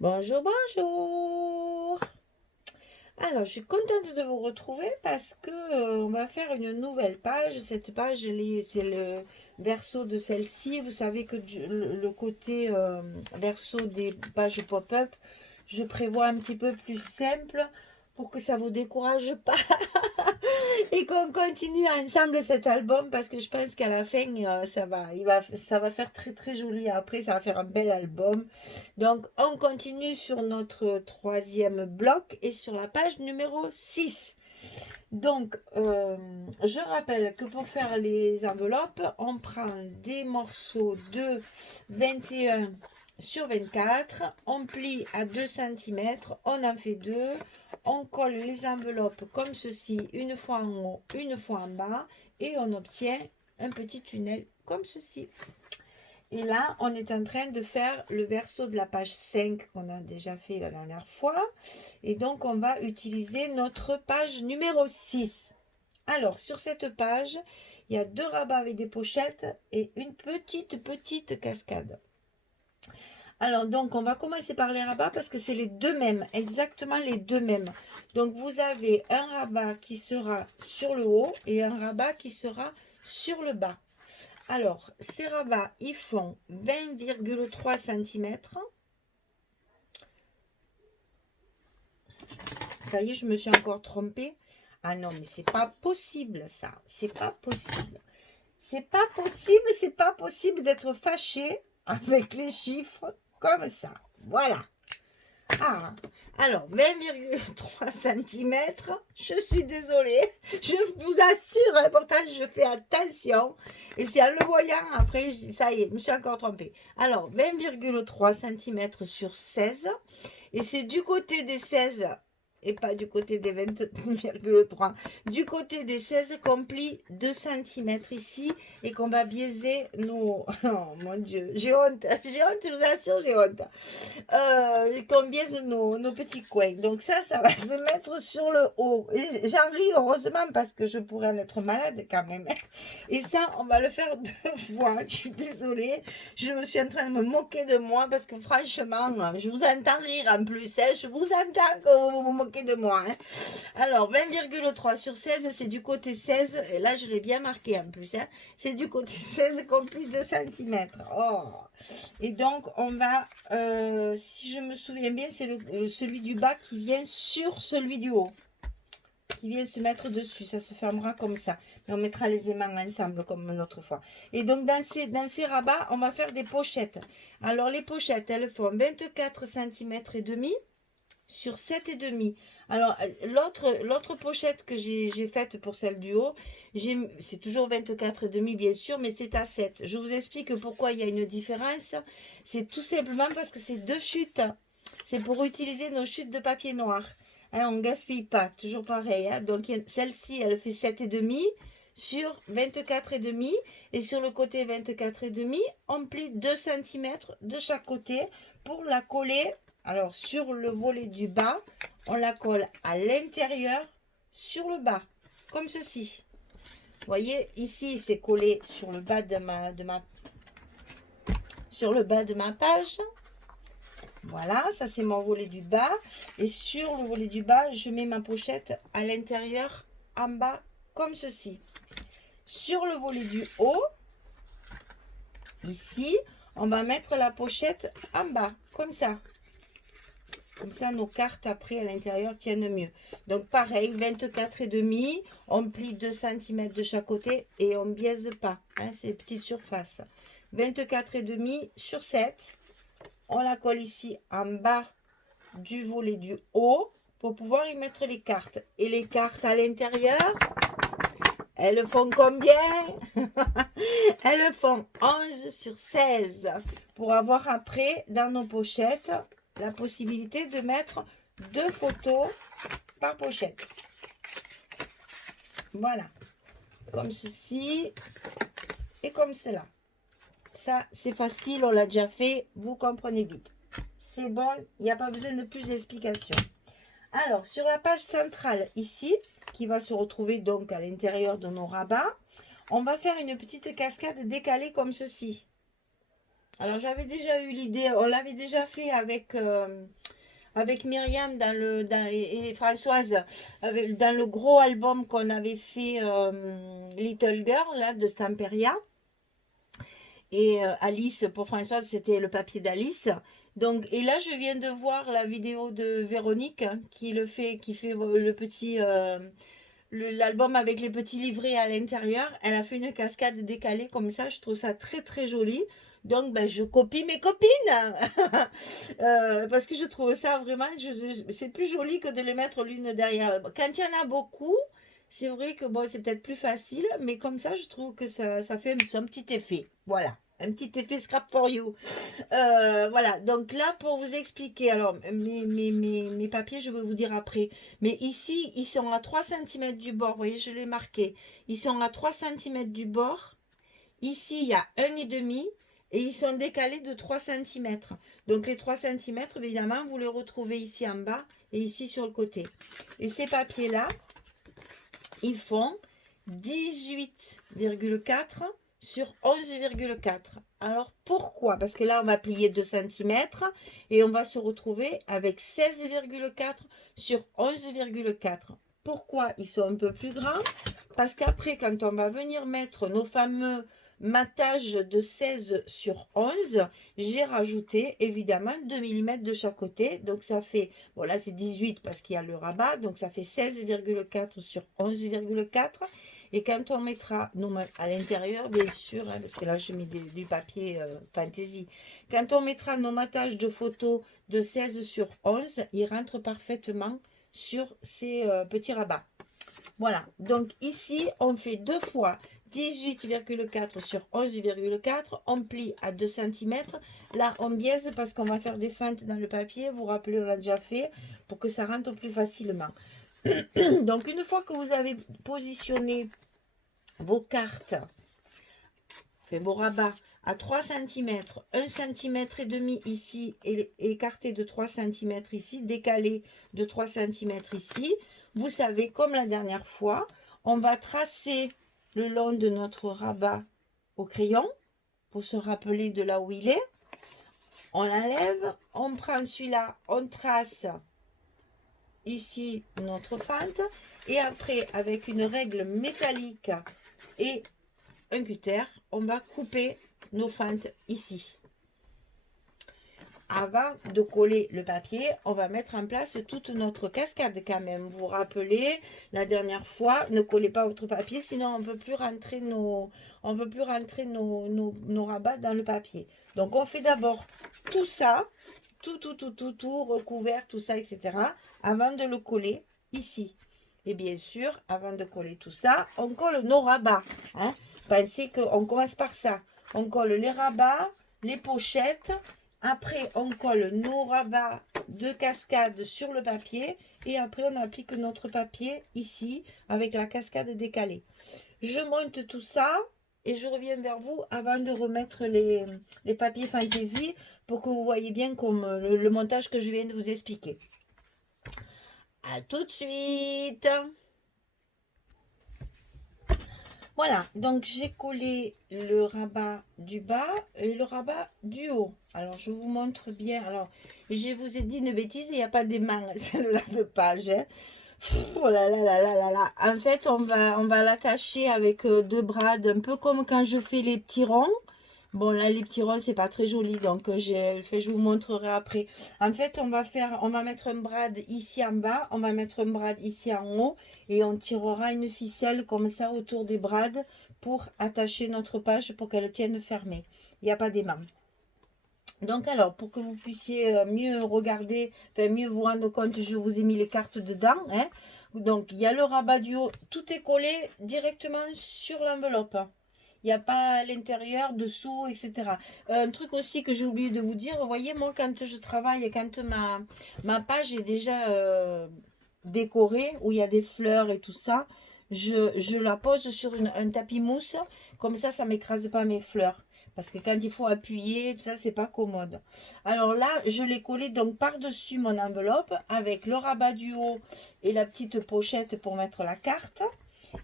Bonjour, bonjour. Alors, je suis contente de vous retrouver parce que on va faire une nouvelle page. Cette page, c'est le verso de celle-ci. Vous savez que le côté verso des pages pop-up, je prévois un petit peu plus simple pour que ça vous décourage pas et qu'on continue ensemble cet album parce que je pense qu'à la fin, ça va faire très très joli. Après, ça va faire un bel album. Donc, on continue sur notre troisième bloc et sur la page numéro 6. Donc, je rappelle que pour faire les enveloppes, on prend des morceaux de 21 sur 24, on plie à 2 cm, on en fait deux, on colle les enveloppes comme ceci, une fois en haut, une fois en bas, et on obtient un petit tunnel comme ceci. Et là, on est en train de faire le verso de la page 5 qu'on a déjà fait la dernière fois. Et donc, on va utiliser notre page numéro 6. Alors, sur cette page, il y a deux rabats avec des pochettes et une petite cascade. Alors, donc, on va commencer par les rabats parce que c'est les deux mêmes, exactement les deux mêmes. Donc, vous avez un rabat qui sera sur le haut et un rabat qui sera sur le bas. Alors, ces rabats, ils font 20,3 cm. Ça y est, je me suis encore trompée. Ah non, mais c'est pas possible ça. C'est pas possible. C'est pas possible d'être fâché avec les chiffres comme ça. Voilà. Ah, alors 20,3 cm, je suis désolée, je vous assure, hein, pourtant je fais attention, et c'est en le voyant après, je dis ça y est, je me suis encore trompée. Alors 20,3 cm sur 16, et c'est du côté des 16 et pas du côté des 20,3. Du côté des 16 qu'on plie 2 cm ici et qu'on va biaiser nos... Oh mon Dieu, j'ai honte, je vous assure, j'ai honte. Qu'on biaise nos petits coins. Donc ça va se mettre sur le haut. Et j'en ris heureusement parce que je pourrais en être malade quand même. Et ça, on va le faire deux fois. Je suis désolée. Je me suis en train de me moquer de moi parce que franchement, je vous entends rire en plus. Hein. Je vous entends que vous vous moquez de moi. Hein. Alors, 20,3 sur 16, c'est du côté 16. Et là, je l'ai bien marqué en plus. Hein. C'est du côté 16 compris 2 cm. Oh. Et donc, on va, si je me souviens bien, c'est celui du bas qui vient sur celui du haut. Qui vient se mettre dessus. Ça se fermera comme ça. Et on mettra les aimants ensemble comme l'autre fois. Et donc, dans ces rabats, on va faire des pochettes. Alors, les pochettes, elles font 24 cm et demi sur 7,5. Alors, l'autre pochette que j'ai faite pour celle du haut, c'est toujours 24,5 bien sûr, mais c'est à 7. Je vous explique pourquoi il y a une différence. C'est tout simplement parce que c'est deux chutes. C'est pour utiliser nos chutes de papier noir. Hein, on ne gaspille pas, toujours pareil. Hein. Donc, celle-ci, elle fait 7,5 sur 24,5. Et sur le côté 24,5, on plie 2 cm de chaque côté pour la coller. Alors, sur le volet du bas, on la colle à l'intérieur, sur le bas, comme ceci. Vous voyez, ici, c'est collé sur le bas sur le bas de ma page. Voilà, ça c'est mon volet du bas. Et sur le volet du bas, je mets ma pochette à l'intérieur, en bas, comme ceci. Sur le volet du haut, ici, on va mettre la pochette en bas, comme ça. Comme ça, nos cartes après à l'intérieur tiennent mieux. Donc pareil, 24,5, on plie 2 cm de chaque côté et on ne biaise pas. Hein, c'est les petites surfaces. 24,5 sur 7. On la colle ici en bas du volet du haut pour pouvoir y mettre les cartes. Et les cartes à l'intérieur, elles font combien? Elles font 11 sur 16. Pour avoir après dans nos pochettes la possibilité de mettre 2 photos par pochette. Voilà. Comme ceci et comme cela. Ça, c'est facile, on l'a déjà fait. Vous comprenez vite. C'est bon, il n'y a pas besoin de plus d'explications. Alors, sur la page centrale ici, qui va se retrouver donc à l'intérieur de nos rabats, on va faire une petite cascade décalée comme ceci. Alors, j'avais déjà eu l'idée, on l'avait déjà fait avec Myriam et Françoise, dans le gros album qu'on avait fait Little Girl, là, de Stamperia. Et Alice, pour Françoise, c'était le papier d'Alice. Donc, et là, je viens de voir la vidéo de Véronique qui fait le petit, l'album avec les petits livrets à l'intérieur. Elle a fait une cascade décalée comme ça. Je trouve ça très très joli. Donc, ben, je copie mes copines. Parce que je trouve ça vraiment, c'est plus joli que de les mettre l'une derrière. Quand il y en a beaucoup, c'est vrai que bon, c'est peut-être plus facile, mais comme ça, je trouve que ça fait un petit effet. Voilà. Un petit effet scrap for you. Voilà, donc là, pour vous expliquer, alors, mes papiers, je vais vous dire après. Mais ici, ils sont à 3 cm du bord. Vous voyez, je l'ai marqué. Ils sont à 3 cm du bord. Ici, il y a 1,5 et ils sont décalés de 3 cm. Donc, les 3 cm, évidemment, vous les retrouvez ici en bas et ici sur le côté. Et ces papiers-là, ils font 18,4 sur 11,4. Alors pourquoi? Parce que là, on va plier 2 cm et on va se retrouver avec 16,4 sur 11,4. Pourquoi ils sont un peu plus grands? Parce qu'après, quand on va venir mettre nos fameux matages de 16 sur 11, j'ai rajouté évidemment 2 mm de chaque côté. Donc ça fait, bon là c'est 18 parce qu'il y a le rabat, donc ça fait 16,4 sur 11,4. Et quand on mettra à l'intérieur, bien sûr, hein, parce que là je mets du papier fantaisie, quand on mettra nos matages de photos de 16 sur 11, ils rentrent parfaitement sur ces petits rabats. Voilà, donc ici on fait deux fois 18,4 sur 11,4, on plie à 2 cm. Là on biaise parce qu'on va faire des feintes dans le papier, vous vous rappelez on l'a déjà fait, pour que ça rentre plus facilement. Donc une fois que vous avez positionné vos cartes, vos rabats à 3 cm, 1 cm et demi ici et écarté de 3 cm ici, décalé de 3 cm ici, vous savez, comme la dernière fois, on va tracer le long de notre rabat au crayon pour se rappeler de là où il est. On l'enlève, on prend celui-là, on trace ici notre fente et après avec une règle métallique et un cutter, on va couper nos fentes ici. Avant de coller le papier, on va mettre en place toute notre cascade quand même. Vous vous rappelez, la dernière fois, ne collez pas votre papier, sinon on ne peut plus rentrer nos rabats dans le papier. Donc on fait d'abord tout ça, tout, recouvert, tout ça, etc. avant de le coller ici. Et bien sûr, avant de coller tout ça, on colle nos rabats. Hein. Pensez qu'on commence par ça. On colle les rabats, les pochettes. Après, on colle nos rabats de cascade sur le papier. Et après, on applique notre papier ici avec la cascade décalée. Je monte tout ça et je reviens vers vous avant de remettre les papiers fantaisie pour que vous voyez bien comme le montage que je viens de vous expliquer. À tout de suite! Voilà, donc j'ai collé le rabat du bas et le rabat du haut. Alors, je vous montre bien. Alors, je vous ai dit une bêtise, il n'y a pas d'aimant, celle-là de page. Hein. Oh là là là là là là. En fait, on va l'attacher avec deux brades, un peu comme quand je fais les petits ronds. Bon, là, les petits ronds, c'est pas très joli, donc je vous montrerai après. En fait, on va mettre un brad ici en bas, on va mettre un brad ici en haut, et on tirera une ficelle comme ça autour des brades pour attacher notre page pour qu'elle tienne fermée. Il n'y a pas d'aimant. Donc alors, pour que vous puissiez mieux regarder, enfin mieux vous rendre compte, je vous ai mis les cartes dedans. Hein. Donc, il y a le rabat du haut, tout est collé directement sur l'enveloppe. Il n'y a pas à l'intérieur, dessous, etc. Un truc aussi que j'ai oublié de vous dire, vous voyez, moi, quand je travaille, quand ma page est déjà décorée, où il y a des fleurs et tout ça, je la pose sur un tapis mousse, comme ça ne m'écrase pas mes fleurs. Parce que quand il faut appuyer, ça, c'est pas commode. Alors là, je l'ai collé donc par-dessus mon enveloppe avec le rabat du haut et la petite pochette pour mettre la carte.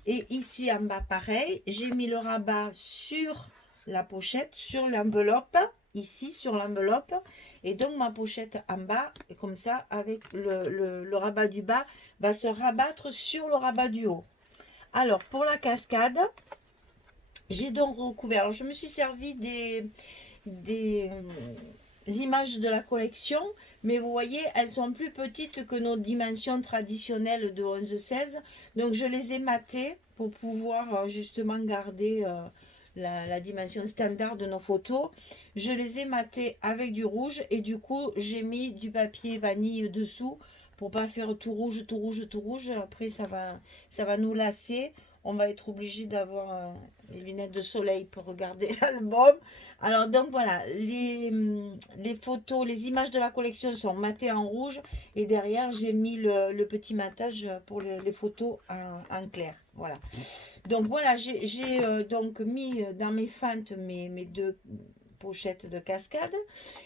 Et ici en bas, pareil, j'ai mis le rabat sur la pochette, sur l'enveloppe, ici sur l'enveloppe. Et donc ma pochette en bas, comme ça, avec le rabat du bas, va se rabattre sur le rabat du haut. Alors pour la cascade, j'ai donc recouvert. Alors je me suis servi des images de la collection, mais vous voyez, elles sont plus petites que nos dimensions traditionnelles de 11-16. Donc je les ai matées pour pouvoir justement garder la dimension standard de nos photos. Je les ai matées avec du rouge et du coup j'ai mis du papier vanille dessous pour pas faire tout rouge, tout rouge, tout rouge. Après ça va nous lasser. On va être obligé d'avoir les lunettes de soleil pour regarder l'album. Alors donc voilà, les photos, les images de la collection sont matées en rouge. Et derrière, j'ai mis le petit matage pour les photos en clair. Voilà. Donc voilà, j'ai donc mis dans mes fentes mes deux pochettes de cascade.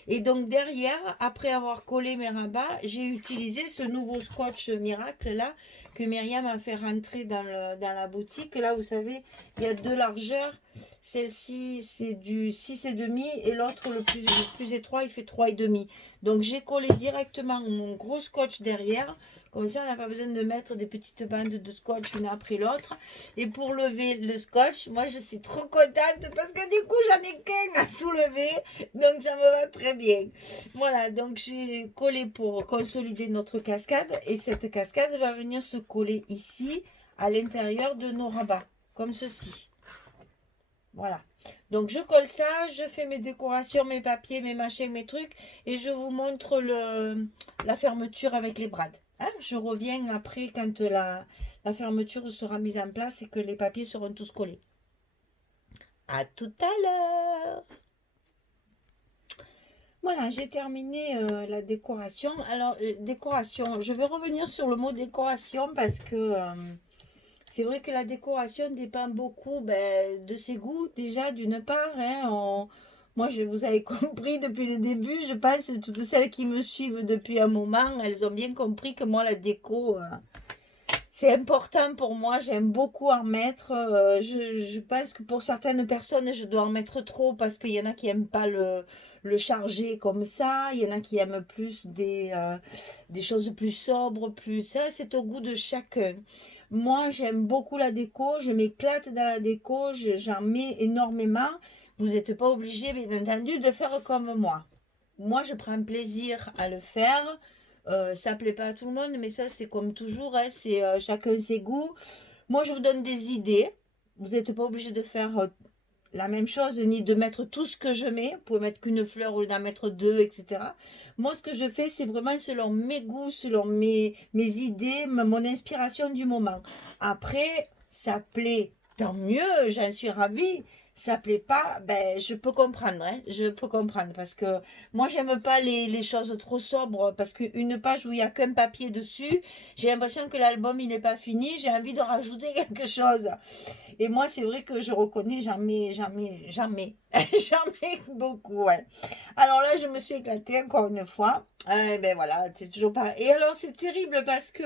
Et donc derrière, après avoir collé mes rabats, j'ai utilisé ce nouveau scotch miracle là que Myriam a fait rentrer dans la boutique. Là, vous savez, il y a deux largeurs. Celle-ci, c'est du 6,5 et l'autre, le plus étroit, il fait 3,5. Donc, j'ai collé directement mon gros scotch derrière. Comme ça, on n'a pas besoin de mettre des petites bandes de scotch une après l'autre. Et pour lever le scotch, moi, je suis trop contente parce que du coup, j'en ai qu'un à soulever. Donc, ça me va très bien. Voilà, donc j'ai collé pour consolider notre cascade. Et cette cascade va venir se coller ici, à l'intérieur de nos rabats. Comme ceci. Voilà. Donc, je colle ça, je fais mes décorations, mes papiers, mes machins, mes trucs. Et je vous montre la fermeture avec les brades. Hein, je reviens après quand la fermeture sera mise en place et que les papiers seront tous collés. À tout à l'heure. Voilà, j'ai terminé la décoration. Alors, décoration, je vais revenir sur le mot décoration parce que c'est vrai que la décoration dépend beaucoup de ses goûts déjà, d'une part. Hein, moi, vous avez compris depuis le début, je pense, toutes celles qui me suivent depuis un moment, elles ont bien compris que moi, la déco, c'est important pour moi. J'aime beaucoup en mettre. Je pense que pour certaines personnes, je dois en mettre trop parce qu'il y en a qui n'aiment pas le charger comme ça. Il y en a qui aiment plus des choses plus sobres, plus ça. C'est au goût de chacun. Moi, j'aime beaucoup la déco. Je m'éclate dans la déco. J'en mets énormément. Vous n'êtes pas obligé, bien entendu, de faire comme moi. Moi, je prends plaisir à le faire. Ça plaît pas à tout le monde, mais ça, c'est comme toujours. Hein, c'est chacun ses goûts. Moi, je vous donne des idées. Vous n'êtes pas obligé de faire la même chose, ni de mettre tout ce que je mets. Vous pouvez mettre qu'une fleur au lieu d'en mettre deux, etc. Moi, ce que je fais, c'est vraiment selon mes goûts, selon mes idées, mon inspiration du moment. Après, ça plaît, tant mieux, j'en suis ravie. Ça plaît pas, je peux comprendre, hein, je peux comprendre, parce que moi, j'aime pas les choses trop sobres, parce qu'une page où il n'y a qu'un papier dessus, j'ai l'impression que l'album, il n'est pas fini, j'ai envie de rajouter quelque chose. Et moi, c'est vrai que je reconnais, j'en mets, j'en mets beaucoup, ouais. Alors là, je me suis éclatée encore une fois. Voilà, c'est toujours pareil. Et alors, c'est terrible parce que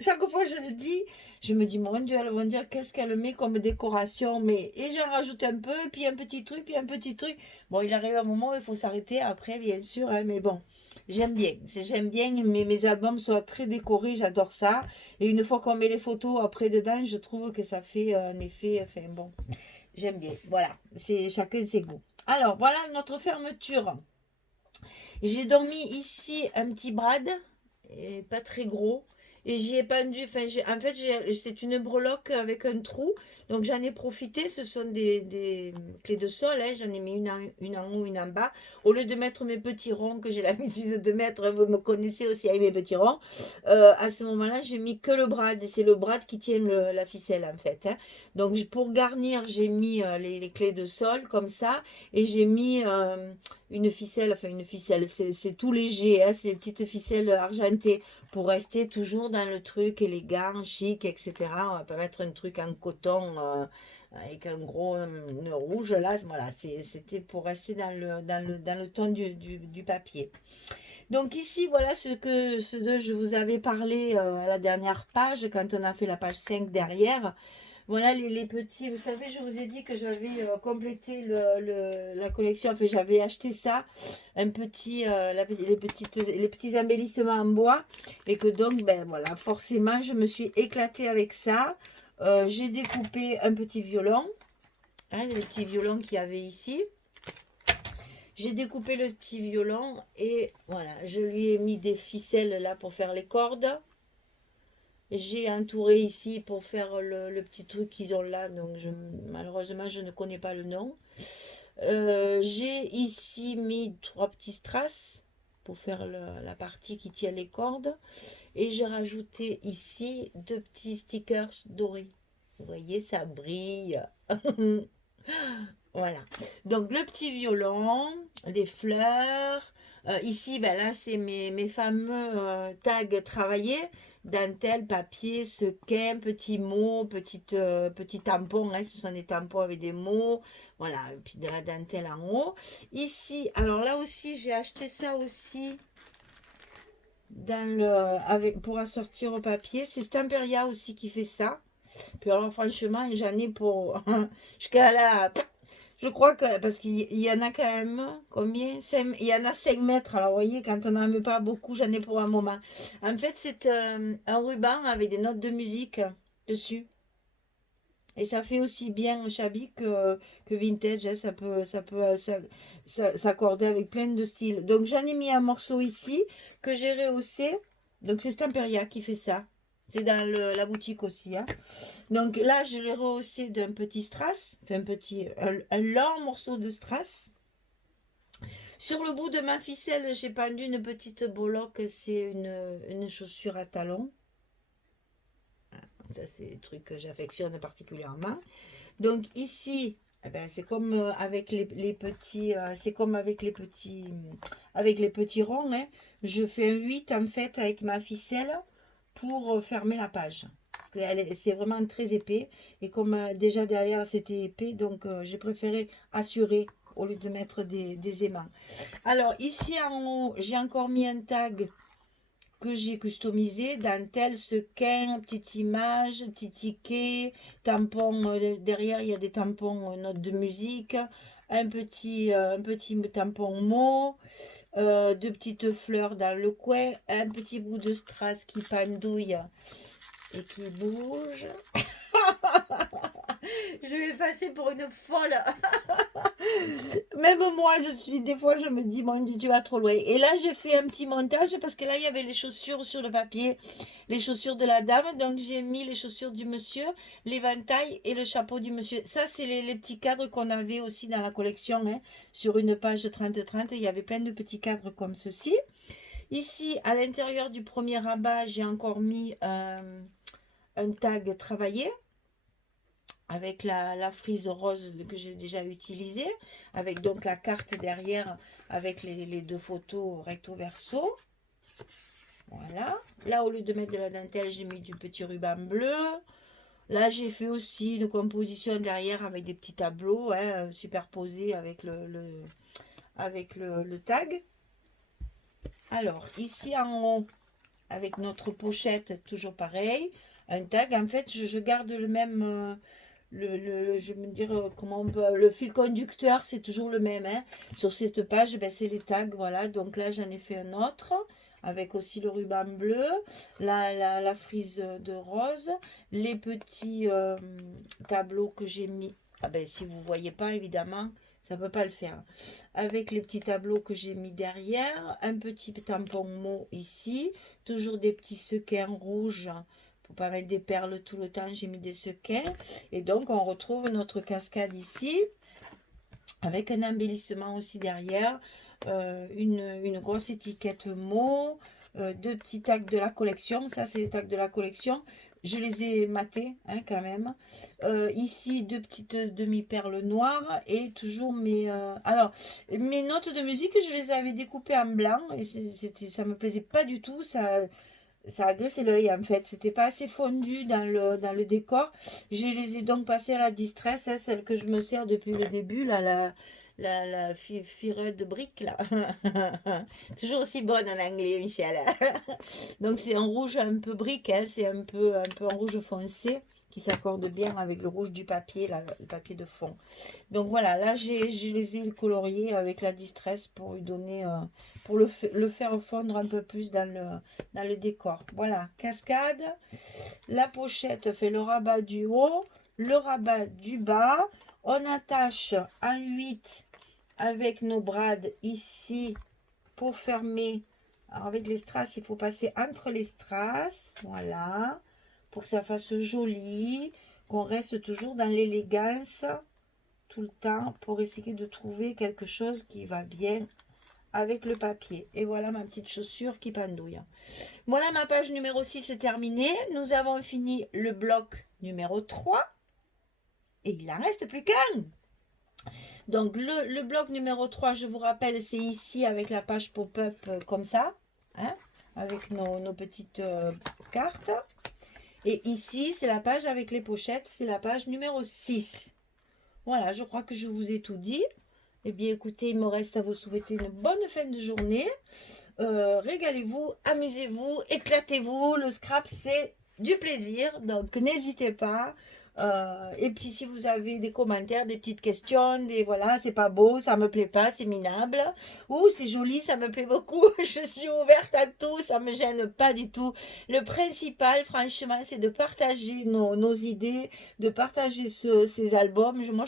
chaque fois je le dis, je me dis, mon Dieu, elles vont dire qu'est-ce qu'elle met comme décoration. Et j'en rajoute un peu, puis un petit truc, puis un petit truc. Bon, il arrive un moment où il faut s'arrêter après, bien sûr, hein, mais bon. J'aime bien, mes albums soient très décorés, j'adore ça. Et une fois qu'on met les photos après dedans, je trouve que ça fait un effet, enfin bon, j'aime bien. Voilà, c'est chacun ses goûts. Alors, voilà notre fermeture. J'ai donc mis ici un petit brad, et pas très gros. Et j'y ai pendu, en fait, c'est une breloque avec un trou. Donc j'en ai profité, ce sont des clés de sol, hein. J'en ai mis une en haut, une en bas. Au lieu de mettre mes petits ronds que j'ai l'habitude de mettre, vous me connaissez aussi avec mes petits ronds. À ce moment-là, j'ai mis que le brad. Et c'est le brad qui tient la ficelle en fait. Hein. Donc pour garnir, j'ai mis les clés de sol comme ça. Et j'ai mis une ficelle, c'est tout léger, hein, c'est des petites ficelles argentées pour rester toujours dans le truc élégant, chic, etc. On va pas mettre un truc en coton avec un gros nœud rouge là, voilà, c'était pour rester dans le ton du papier. Donc ici, voilà ce dont je vous avais parlé à la dernière page, quand on a fait la page 5 derrière. Voilà les petits, vous savez, je vous ai dit que j'avais complété la collection, enfin j'avais acheté ça, un petit, les petits embellissements en bois, et que donc, ben voilà, forcément, je me suis éclatée avec ça. J'ai découpé un petit violon, hein, le petit violon qu'il y avait ici. J'ai découpé le petit violon et voilà, je lui ai mis des ficelles là pour faire les cordes. J'ai entouré ici pour faire le petit truc qu'ils ont là, donc malheureusement je ne connais pas le nom. J'ai ici mis 3 petits strass pour faire la partie qui tient les cordes. Et j'ai rajouté ici 2 petits stickers dorés. Vous voyez, ça brille. Voilà. Donc le petit violon, des fleurs. Ici, ben là, c'est mes fameux tags travaillés. Dentelle, papier, sequin, petits mots, petits tampons. Hein, ce sont des tampons avec des mots. Voilà, et puis de la dentelle en haut. Ici, alors là aussi, j'ai acheté ça aussi pour assortir au papier. C'est Stamperia aussi qui fait ça. Puis alors franchement, j'en ai pour jusqu'à la... Je crois que, parce qu'il y en a quand même, combien? Il y en a 5 mètres. Alors, vous voyez, quand on n'en met pas beaucoup, j'en ai pour un moment. En fait, c'est un ruban avec des notes de musique dessus. Et ça fait aussi bien shabby que vintage. Hein. S'accorder avec plein de styles. Donc, j'en ai mis un morceau ici que j'ai rehaussé. Donc, c'est Stamperia qui fait ça. C'est dans la boutique aussi. Hein. Donc là, je l'ai rehaussé d'un petit strass, enfin un long morceau de strass. Sur le bout de ma ficelle, j'ai pendu une petite boloque, c'est une chaussure à talons. Ça, c'est des trucs que j'affectionne particulièrement. Donc ici, eh ben, c'est comme avec les petits, avec les petits ronds. Hein. Je fais un 8 en fait avec ma ficelle pour fermer la page. C'est vraiment très épais. Et comme déjà derrière c'était épais, donc j'ai préféré assurer au lieu de mettre des aimants. Alors ici en haut, j'ai encore mis un tag que j'ai customisé, dentelle, sequin, petite image, petit ticket, tampon, derrière il y a des tampons notes de musique, un petit tampon mot, 2 petites fleurs dans le coin, un petit bout de strass qui pendouille et qui bouge. Je vais passer pour une folle. Même moi, des fois, je me dis, mon Dieu, tu vas trop loin. Et là, j'ai fait un petit montage parce que là, il y avait les chaussures sur le papier, les chaussures de la dame. Donc, j'ai mis les chaussures du monsieur, l'éventail et le chapeau du monsieur. Ça, c'est les petits cadres qu'on avait aussi dans la collection. Hein. Sur une page 30-30, il y avait plein de petits cadres comme ceci. Ici, à l'intérieur du premier rabat, j'ai encore mis un tag travaillé avec la frise rose que j'ai déjà utilisée, avec donc la carte derrière avec les 2 photos recto verso. Voilà. Là, au lieu de mettre de la dentelle, j'ai mis du petit ruban bleu. Là, j'ai fait aussi une composition derrière avec des petits tableaux hein, superposés avec le tag. Alors, ici en haut, avec notre pochette, toujours pareil, un tag. En fait, je garde le même... je me dire comment on peut, le fil conducteur c'est toujours le même hein. Sur cette page ben, c'est les tags voilà donc là j'en ai fait un autre avec aussi le ruban bleu la frise de rose les petits tableaux que j'ai mis ah ben si vous voyez pas évidemment ça peut pas le faire avec les petits tableaux que j'ai mis derrière un petit tampon mot ici toujours des petits sequins rouges pour pas mettre des perles tout le temps, j'ai mis des sequins. Et donc, on retrouve notre cascade ici, avec un embellissement aussi derrière, une grosse étiquette mots, 2 petits tags de la collection. Ça, c'est les tags de la collection. Je les ai matés hein, quand même. Ici, 2 petites demi-perles noires et toujours alors, mes notes de musique, je les avais découpées en blanc et ça me plaisait pas du tout. Ça agressait l'œil en fait, c'était pas assez fondu dans le décor. Je les ai donc passées à la distress, hein, celle que je me sers depuis le début, là, fireuse de briques, là. Toujours aussi bonne en anglais, Michel. Donc, c'est un rouge un peu brique, hein, c'est un peu un rouge foncé qui s'accorde bien avec le rouge du papier, là, le papier de fond. Donc, voilà, là, je les ai coloriés avec la Distress pour lui donner, pour le faire fondre un peu plus dans le décor. Voilà, cascade. La pochette fait le rabat du haut, le rabat du bas. On attache un 8 avec nos brades ici pour fermer. Alors avec les strass, il faut passer entre les strass. Voilà. Pour que ça fasse joli. Qu'on reste toujours dans l'élégance tout le temps pour essayer de trouver quelque chose qui va bien avec le papier. Et voilà ma petite chaussure qui pendouille. Voilà, ma page numéro 6 est terminée. Nous avons fini le bloc numéro 3. Et il n'en reste plus qu'un. Donc, le bloc numéro 3, je vous rappelle, c'est ici avec la page pop-up comme ça. Hein, avec nos petites cartes. Et ici, c'est la page avec les pochettes. C'est la page numéro 6. Voilà, je crois que je vous ai tout dit. Eh bien, écoutez, il me reste à vous souhaiter une bonne fin de journée. Régalez-vous, amusez-vous, éclatez-vous. Le scrap, c'est du plaisir. Donc, n'hésitez pas. Et puis si vous avez des commentaires, des petites questions, des voilà, c'est pas beau, ça me plaît pas, c'est minable, ou c'est joli, ça me plaît beaucoup, je suis ouverte à tout, ça me gêne pas du tout. Le principal, franchement, c'est de partager nos idées, de partager ces albums. Moi,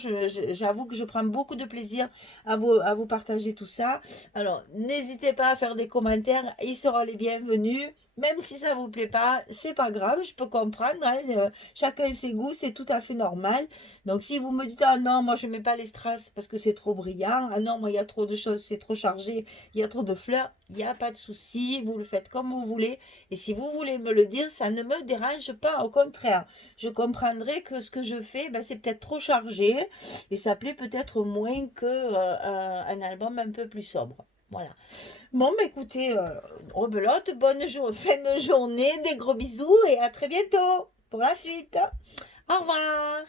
j'avoue que je prends beaucoup de plaisir à vous partager tout ça. Alors, n'hésitez pas à faire des commentaires, ils seront les bienvenus. Même si ça vous plaît pas, c'est pas grave, je peux comprendre. Hein, chacun ses goûts, c'est tout à fait normal. Donc si vous me dites ah non, moi je mets pas les strass parce que c'est trop brillant, ah non, moi il y a trop de choses, c'est trop chargé, il y a trop de fleurs, il n'y a pas de souci, vous le faites comme vous voulez. Et si vous voulez me le dire, ça ne me dérange pas, au contraire. Je comprendrai que ce que je fais, ben, c'est peut-être trop chargé et ça plaît peut-être moins que un album un peu plus sobre. Voilà. Bon, bah écoutez, rebelote, bonne fin de journée, des gros bisous et à très bientôt pour la suite. Au revoir.